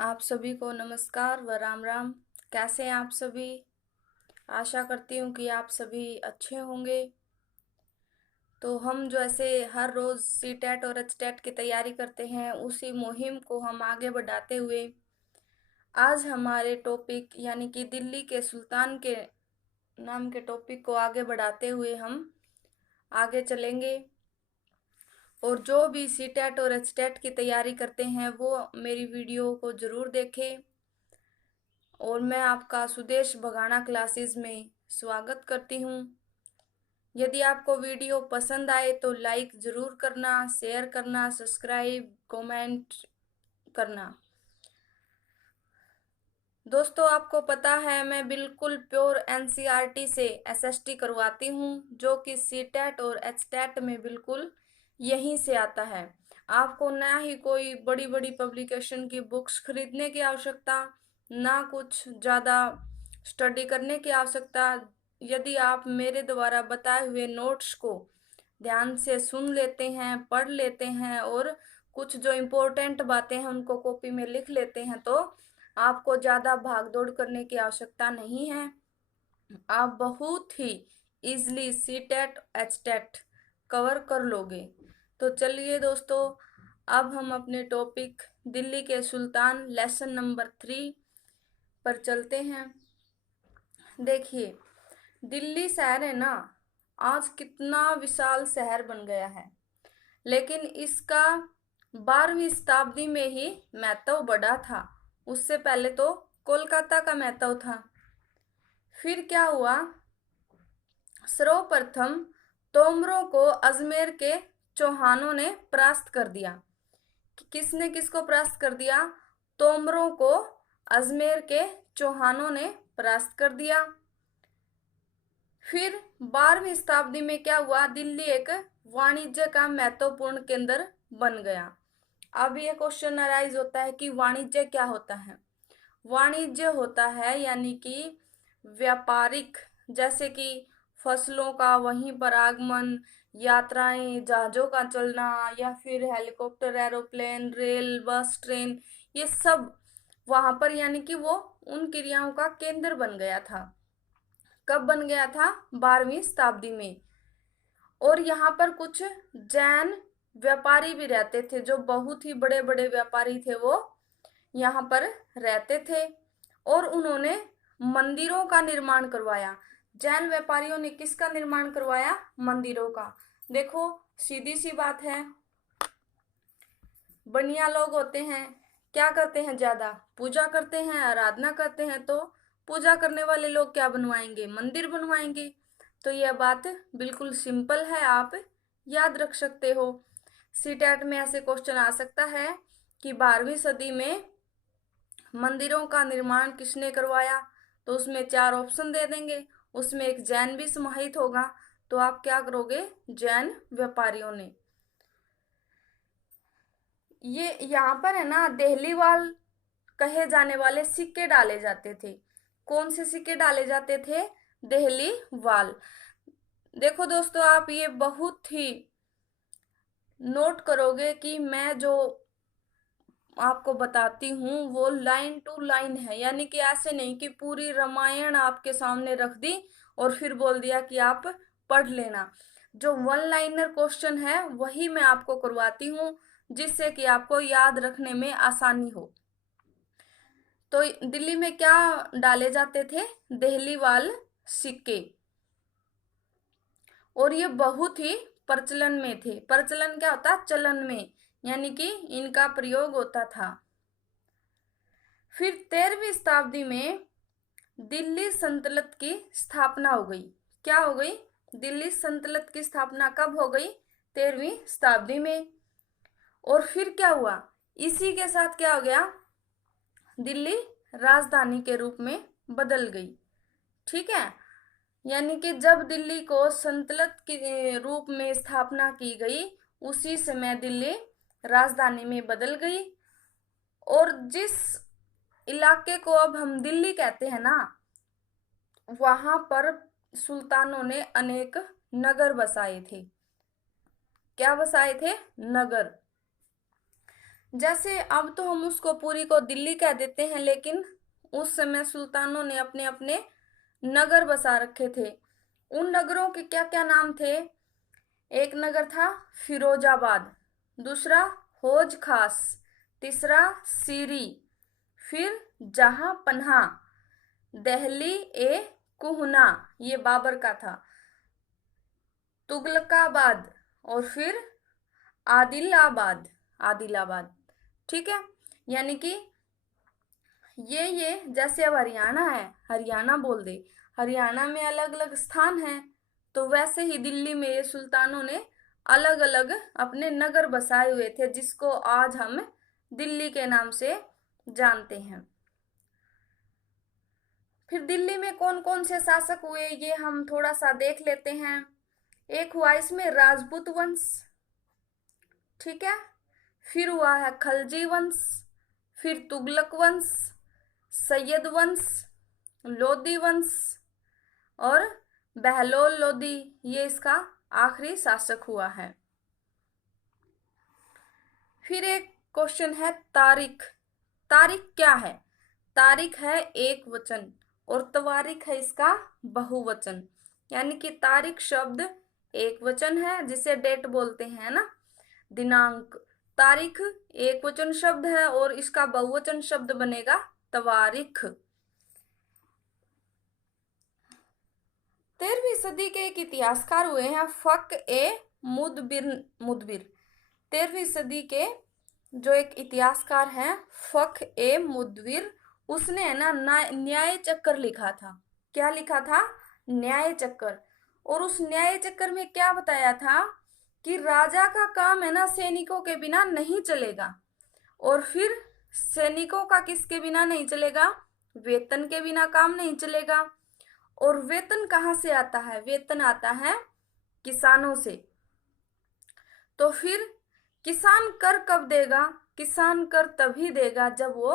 आप सभी को नमस्कार व राम राम। कैसे हैं आप सभी? आशा करती हूँ कि आप सभी अच्छे होंगे। तो हम जैसे हर रोज़ सीटेट और एचटेट की तैयारी करते हैं, उसी मुहिम को हम आगे बढ़ाते हुए आज हमारे टॉपिक यानी कि दिल्ली के सुल्तान के नाम के टॉपिक को आगे बढ़ाते हुए हम आगे चलेंगे। और जो भी सीटेट और एचटेट की तैयारी करते हैं वो मेरी वीडियो को ज़रूर देखें। और मैं आपका सुदेश भगाना क्लासेस में स्वागत करती हूँ। यदि आपको वीडियो पसंद आए तो लाइक ज़रूर करना, शेयर करना, सब्सक्राइब, कमेंट करना। दोस्तों, आपको पता है मैं बिल्कुल प्योर एनसीईआरटी से एसएसटी करवाती हूँ, जो कि सीटेट और एचटेट में बिल्कुल यहीं से आता है। आपको ना ही कोई बड़ी बड़ी पब्लिकेशन की बुक्स खरीदने की आवश्यकता, ना कुछ ज़्यादा स्टडी करने की आवश्यकता। यदि आप मेरे द्वारा बताए हुए नोट्स को ध्यान से सुन लेते हैं, पढ़ लेते हैं और कुछ जो इम्पोर्टेंट बातें हैं उनको कॉपी में लिख लेते हैं, तो आपको ज़्यादा भाग दौड़ करने की आवश्यकता नहीं है। आप बहुत ही इजली सीटेट एचटेट कवर कर लोगे। तो चलिए दोस्तों, अब हम अपने टॉपिक दिल्ली के सुल्तान लेसन नंबर 3 पर चलते हैं। देखिए, दिल्ली शहर है ना, आज कितना विशाल शहर बन गया है। लेकिन इसका 12वीं शताब्दी में ही महत्व बढ़ा था। उससे पहले तो कोलकाता का महत्व था। फिर क्या हुआ? सर्वप्रथम तोमरों को अजमेर के चौहानों ने परास्त कर दिया। किसने किसको परास्त कर दिया? तोमरों को अजमेर के चौहानों ने परास्त कर दिया। फिर 12वीं शताब्दी में क्या हुआ? दिल्ली एक वाणिज्य का महत्वपूर्ण केंद्र बन गया। अब ये क्वेश्चन अराइज होता है कि वाणिज्य क्या होता है? वाणिज्य होता है यानी कि व्यापारिक, जैसे कि फसलों का वहीं पर आगमन, यात्राएं, जहाजों का चलना, या फिर हेलीकॉप्टर, एरोप्लेन, रेल, बस, ट्रेन, ये सब वहां पर यानी कि वो उन क्रियाओं का केंद्र बन गया था। कब बन गया था? 12वीं शताब्दी में। और यहाँ पर कुछ जैन व्यापारी भी रहते थे, जो बहुत ही बड़े बड़े व्यापारी थे, वो यहाँ पर रहते थे और उन्होंने मंदिरों का निर्माण करवाया। जैन व्यापारियों ने किसका निर्माण करवाया? मंदिरों का। देखो, सीधी सी बात है, बनिया लोग होते हैं, क्या करते हैं? ज्यादा पूजा करते हैं, आराधना करते हैं। तो पूजा करने वाले लोग क्या बनवाएंगे? मंदिर बनवाएंगे। तो यह बात बिल्कुल सिंपल है, आप याद रख सकते हो। सीटेट में ऐसे क्वेश्चन आ सकता है कि 12वीं सदी में मंदिरों का निर्माण किसने करवाया? तो उसमें 4 ऑप्शन दे देंगे, उसमें एक जैन भी समाहित होगा। तो आप क्या करोगे? जैन व्यापारियों ने। ये यहाँ पर है ना, देहलीवाल कहे जाने वाले सिक्के डाले जाते थे। कौन से सिक्के डाले जाते थे? देहलीवाल। देखो दोस्तों, आप ये बहुत ही नोट करोगे कि मैं जो आपको बताती हूँ वो लाइन टू लाइन है, यानी कि ऐसे नहीं कि पूरी रामायण आपके सामने रख दी और फिर बोल दिया कि आप पढ़ लेना। जो वन लाइनर क्वेश्चन है वही मैं आपको करवाती हूँ, जिससे कि आपको याद रखने में आसानी हो। तो दिल्ली में क्या डाले जाते थे? देहलीवाल सिक्के। और ये बहुत ही प्रचलन में थे। प्रचलन क्या होता? चलन में, यानी कि इनका प्रयोग होता था। फिर 13वीं शताब्दी में दिल्ली सल्तनत की स्थापना हो गई। क्या हो गई? दिल्ली सल्तनत की स्थापना कब हो गई? 13वीं शताब्दी में। और फिर क्या हुआ? इसी के साथ क्या हो गया? दिल्ली राजधानी के रूप में बदल गई। ठीक है, यानी कि जब दिल्ली को सल्तनत के रूप में स्थापना की गई, उसी समय दिल्ली राजधानी में बदल गई। और जिस इलाके को अब हम दिल्ली कहते हैं ना, वहां पर सुल्तानों ने अनेक नगर बसाए थे। क्या बसाए थे? नगर। जैसे अब तो हम उसको पूरी को दिल्ली कह देते हैं, लेकिन उस समय सुल्तानों ने अपने अपने नगर बसा रखे थे। उन नगरों के क्या क्या नाम थे? एक नगर था फिरोजाबाद, दूसरा हौज खास, तीसरा सीरी, फिर जहां पन्हा, दहली ए कुहना, ये बाबर का था, तुगलकाबाद, और फिर आदिलाबाद। आदिलाबाद, ठीक है। यानी कि ये जैसे अब हरियाणा है, हरियाणा बोल दे, हरियाणा में अलग अलग स्थान हैं, तो वैसे ही दिल्ली में ये सुल्तानों ने अलग अलग अपने नगर बसाए हुए थे, जिसको आज हम दिल्ली के नाम से जानते हैं। फिर दिल्ली में कौन कौन से शासक हुए ये हम थोड़ा सा देख लेते हैं। एक हुआ इसमें राजपूत वंश, ठीक है। फिर हुआ है खलजी वंश, फिर तुगलक वंश, सैयद वंश, लोदी वंश और बहलोल लोदी, ये इसका आखिरी शासक हुआ है। फिर एक क्वेश्चन है तारीख। तारीख क्या है? तारीख है एक वचन और तवारीख है इसका बहुवचन। यानी कि तारीख शब्द एक वचन है, जिसे डेट बोलते हैं ना, दिनांक। तारीख एक वचन शब्द है और इसका बहुवचन शब्द बनेगा तवारीख। 13वीं सदी के एक इतिहासकार हुए हैं फक ए मुदबिर। 13वीं सदी के जो एक इतिहासकार हैं फख ए मुदबिर, उसने है ना न्याय चक्कर लिखा था। क्या लिखा था? न्याय चक्कर। और उस न्याय चक्कर में क्या बताया था कि राजा का काम है ना सैनिकों के बिना नहीं चलेगा। और फिर सैनिकों का किसके बिना नहीं चलेगा? वेतन के बिना काम नहीं चलेगा। और वेतन कहाँ से आता है? वेतन आता है किसानों से। तो फिर किसान कर कब देगा? किसान कर तभी देगा जब वो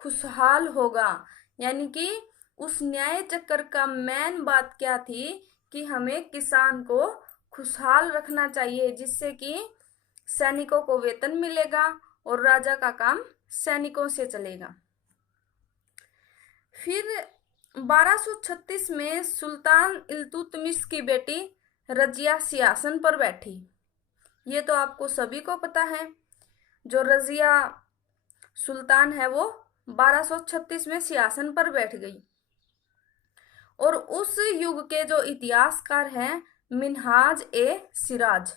खुशहाल होगा। यानी कि उस न्याय चक्कर का मेन बात क्या थी कि हमें किसान को खुशहाल रखना चाहिए, जिससे कि सैनिकों को वेतन मिलेगा और राजा का काम सैनिकों से चलेगा। फिर 1236 में सुल्तान इल्तुतमिश की बेटी रजिया सिंहासन पर बैठी। ये तो आपको सभी को पता है। जो रजिया सुल्तान है वो 1236 में सिंहासन पर बैठ गई। और उस युग के जो इतिहासकार हैं मिन्हाज ए सिराज,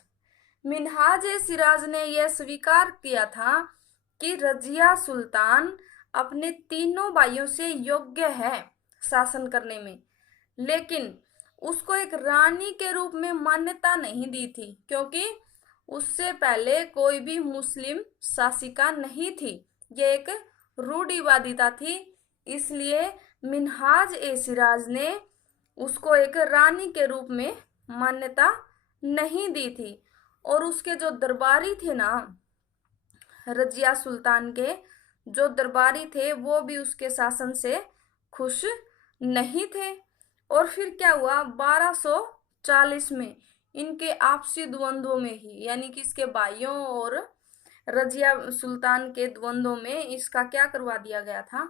मिन्हाज ए सिराज ने यह स्वीकार किया था कि रजिया सुल्तान अपने तीनों भाइयों से योग्य है शासन करने में, लेकिन उसको एक रानी के रूप में मान्यता नहीं दी थी, क्योंकि उससे पहले कोई भी मुस्लिम शासिका नहीं थी। ये एक रूढ़िवादिता थी, इसलिए मिन्हाज ए सिराज ने उसको एक रानी के रूप में मान्यता नहीं दी थी। और उसके जो दरबारी थे ना, रजिया सुल्तान के जो दरबारी थे, वो भी उसके शासन से खुश नहीं थे। और फिर क्या हुआ? 1240 में इनके आपसी द्वंद्वों में ही, यानी कि इसके भाइयों और रजिया सुल्तान के द्वंद्वों में इसका क्या करवा दिया गया था?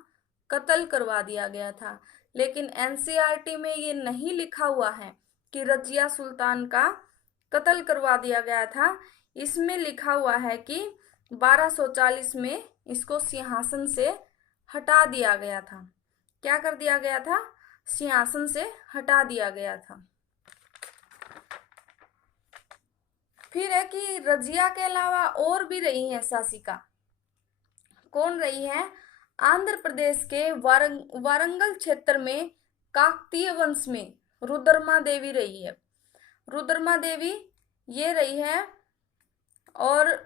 कत्ल करवा दिया गया था। लेकिन एनसीईआरटी में ये नहीं लिखा हुआ है कि रजिया सुल्तान का कत्ल करवा दिया गया था। इसमें लिखा हुआ है कि 1240 में इसको सिंहासन से हटा दिया गया था। क्या कर दिया गया था? सिंहासन से हटा दिया गया था। फिर है कि रजिया के अलावा और भी रही हैं शासिका। कौन रही है? आंध्र प्रदेश के वारंगल क्षेत्र में काकतीय वंश में रुद्रमा देवी रही है। रुद्रमा देवी ये रही है, और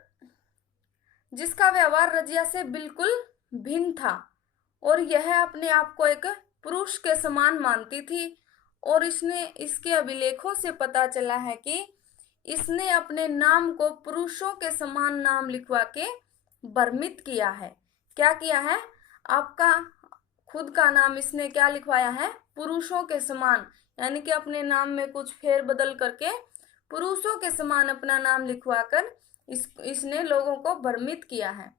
जिसका व्यवहार रजिया से बिल्कुल भिन्न था, और यह अपने आप को एक पुरुष के समान मानती थी। और इसके अभिलेखों से पता चला है कि इसने अपने नाम को पुरुषों के समान नाम लिखवा के भ्रमित किया है। क्या किया है? आपका खुद का नाम इसने क्या लिखवाया है? पुरुषों के समान, यानी कि अपने नाम में कुछ फेर बदल करके पुरुषों के समान अपना नाम लिखवाकर इसने लोगों को भ्रमित किया है।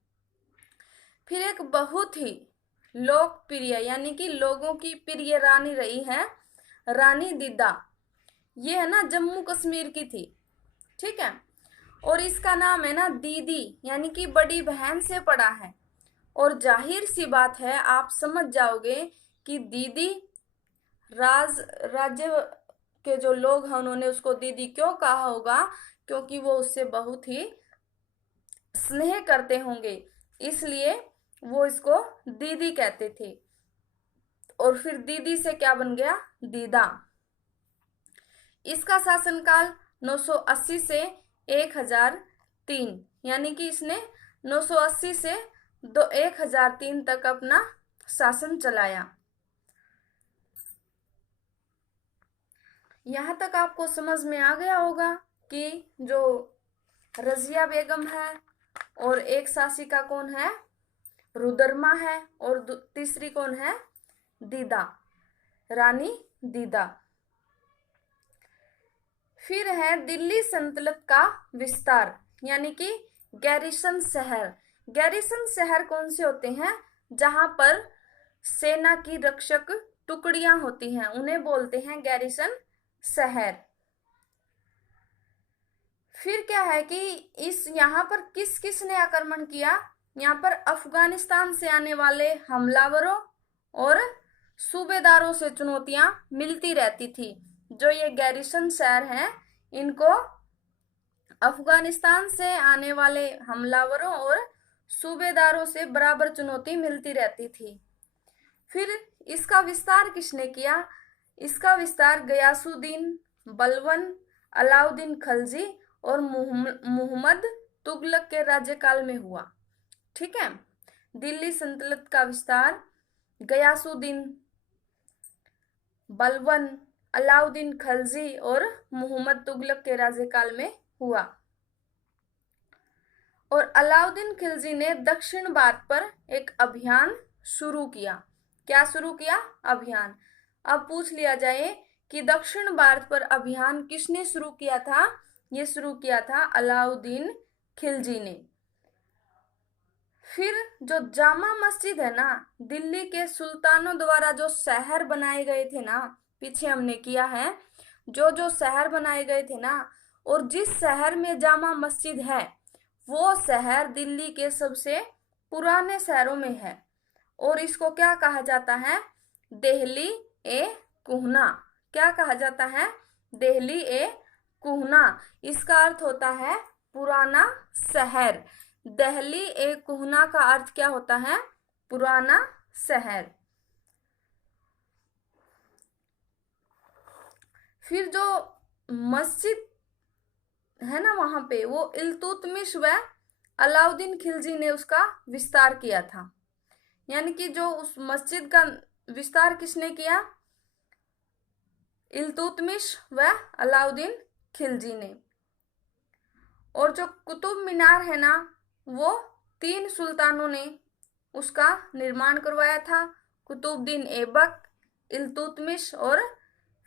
फिर एक बहुत ही लोकप्रिय यानी कि लोगों की प्रिय रानी रही है रानी दीदा। ये है ना जम्मू कश्मीर की थी, ठीक है। और इसका नाम है ना दीदी यानी कि बड़ी बहन से पड़ा है। और जाहिर सी बात है आप समझ जाओगे कि दीदी राज्य के जो लोग हैं उन्होंने उसको दीदी क्यों कहा होगा, क्योंकि वो उससे बहुत ही स्नेह करते होंगे, इसलिए वो इसको दीदी कहते थे। और फिर दीदी से क्या बन गया, दीदा। इसका शासनकाल 980 से 1003 यानी कि इसने 980 से 1003 तक अपना शासन चलाया। यहाँ तक आपको समझ में आ गया होगा कि जो रजिया बेगम है और एक शासिका कौन है, रुदरमा है, और तीसरी कौन है, दीदा, रानी दीदा। फिर है दिल्ली सल्तनत का विस्तार यानी कि गैरिसन शहर। गैरिसन शहर कौन से होते हैं, जहां पर सेना की रक्षक टुकड़ियां होती हैं, उन्हें बोलते हैं गैरिसन शहर। फिर क्या है कि इस यहाँ पर किस किस ने आक्रमण किया, यहाँ पर अफगानिस्तान से आने वाले हमलावरों और सूबेदारों से चुनौतियां मिलती रहती थी। जो ये गैरिसन शहर हैं इनको अफगानिस्तान से आने वाले हमलावरों और सूबेदारों से बराबर चुनौती मिलती रहती थी। फिर इसका विस्तार किसने किया, इसका विस्तार गयासुद्दीन, बलबन, अलाउद्दीन खलजी और मुहम्मद तुगलक के राज्यकाल में हुआ, ठीक है। दिल्ली सल्तनत का विस्तार गयासुद्दीन, बलबन, अलाउद्दीन खलजी और मुहम्मद तुगलक के राज्यकाल में हुआ। और अलाउद्दीन खिलजी ने दक्षिण भारत पर एक अभियान शुरू किया। क्या शुरू किया, अभियान। अब पूछ लिया जाए कि दक्षिण भारत पर अभियान किसने शुरू किया था, ये शुरू किया था अलाउद्दीन खिलजी ने। फिर जो जामा मस्जिद है ना, दिल्ली के सुल्तानों द्वारा जो शहर बनाए गए थे ना, पीछे हमने किया है, जो शहर बनाए गए थे ना, और जिस शहर में जामा मस्जिद है वो शहर दिल्ली के सबसे पुराने शहरों में है। और इसको क्या कहा जाता है, दिल्ली ए कुहना। क्या कहा जाता है, दिल्ली ए कुहना। इसका अर्थ होता है पुराना शहर। दिल्ली ए कुहना का अर्थ क्या होता है, पुराना शहर। फिर जो मस्जिद है ना वहां पे, वो इल्तुतमिश व अलाउद्दीन खिलजी ने उसका विस्तार किया था। यानी कि जो उस मस्जिद का विस्तार किसने किया, इल्तुतमिश व अलाउद्दीन खिलजी ने। और जो कुतुब मीनार है ना, वो 3 सुल्तानों ने उसका निर्माण करवाया था, कुतुबुद्दीन ऐबक, इल्तुतमिश और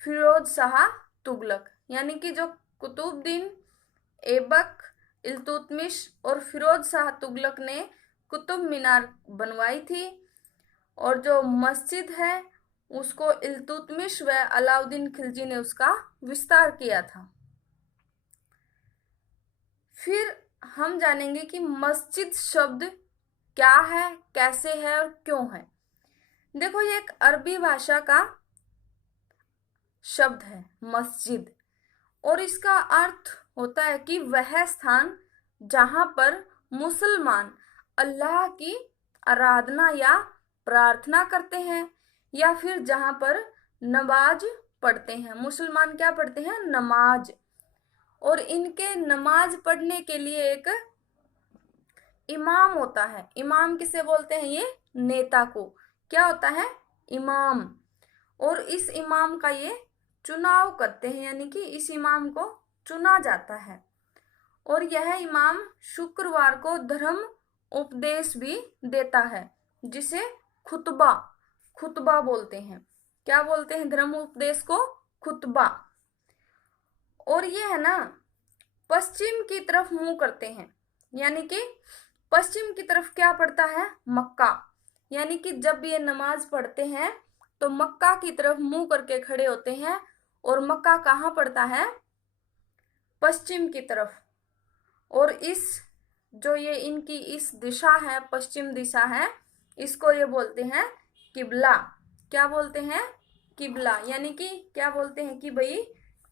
फिरोज शाह तुगलक। यानी कि जो कुतुबुद्दीन ऐबक, इल्तुतमिश और फिरोज शाह तुगलक ने कुतुब मीनार बनवाई थी। और जो मस्जिद है उसको इल्तुतमिश व अलाउद्दीन खिलजी ने उसका विस्तार किया था। फिर हम जानेंगे कि मस्जिद शब्द क्या है, कैसे है और क्यों है। देखो ये एक अरबी भाषा का शब्द है मस्जिद, और इसका अर्थ होता है कि वह स्थान जहां पर मुसलमान अल्लाह की आराधना या प्रार्थना करते हैं, या फिर जहां पर नमाज पढ़ते हैं। मुसलमान क्या पढ़ते हैं, नमाज। और इनके नमाज पढ़ने के लिए एक इमाम होता है। इमाम किसे बोलते हैं, ये नेता को क्या होता है, इमाम। और इस इमाम का ये चुनाव करते हैं, यानी कि इस इमाम को चुना जाता है। और यह इमाम शुक्रवार को धर्म उपदेश भी देता है, जिसे खुतबा बोलते हैं। क्या बोलते हैं, धर्म उपदेश को खुतबा। और ये है ना पश्चिम की तरफ मुंह करते हैं, यानी कि पश्चिम की तरफ क्या पड़ता है? मक्का। यानी कि जब ये नमाज पढ़ते हैं तो मक्का की तरफ मुंह करके खड़े होते हैं, और मक्का कहाँ पड़ता है? पश्चिम की तरफ। और इस जो ये इनकी इस दिशा है, पश्चिम दिशा है, इसको ये बोलते हैं किबला। क्या बोलते हैं? किबला। यानी कि क्या बोलते हैं कि भाई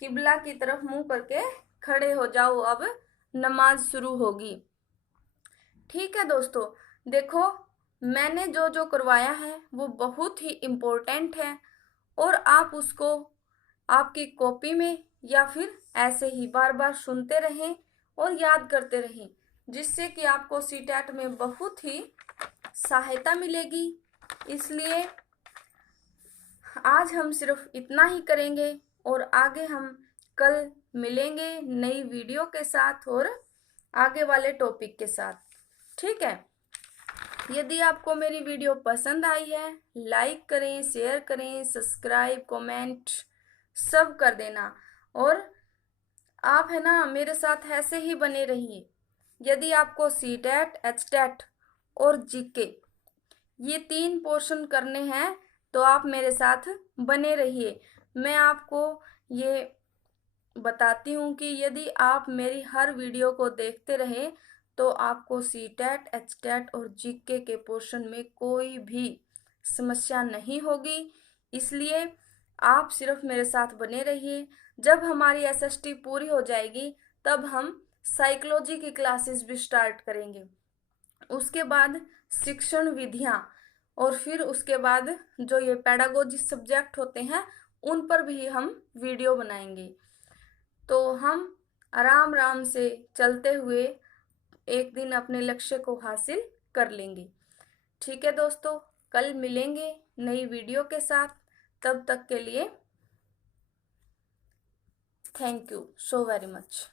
किबला की तरफ मुंह करके खड़े हो जाओ, अब नमाज शुरू होगी। ठीक है दोस्तों, देखो मैंने जो जो करवाया है वो बहुत ही इम्पोर्टेंट है, और आप उसको आपकी कॉपी में या फिर ऐसे ही बार बार सुनते रहें और याद करते रहें, जिससे कि आपको सीटेट में बहुत ही सहायता मिलेगी। इसलिए आज हम सिर्फ इतना ही करेंगे, और आगे हम कल मिलेंगे नई वीडियो के साथ और आगे वाले टॉपिक के साथ। ठीक है, यदि आपको मेरी वीडियो पसंद आई है, लाइक करें, शेयर करें, सब्सक्राइब, कमेंट सब कर देना, और आप है ना मेरे साथ ऐसे ही बने रहिए। यदि आपको सीटेट, एचटेट और जीके ये 3 पोर्शन करने हैं तो आप मेरे साथ बने रहिए। मैं आपको ये बताती हूँ कि यदि आप मेरी हर वीडियो को देखते रहे तो आपको सीटेट, एचटेट और जीके के पोर्शन में कोई भी समस्या नहीं होगी। इसलिए आप सिर्फ मेरे साथ बने रहिए। जब हमारी एसएसटी पूरी हो जाएगी तब हम साइकोलॉजी की क्लासेस भी स्टार्ट करेंगे, उसके बाद शिक्षण विधियाँ, और फिर उसके बाद जो ये पेडागोजी सब्जेक्ट होते हैं उन पर भी हम वीडियो बनाएंगे। तो हम आराम आराम से चलते हुए एक दिन अपने लक्ष्य को हासिल कर लेंगे। ठीक है दोस्तों, कल मिलेंगे नई वीडियो के साथ। तब तक के लिए thank you so very much.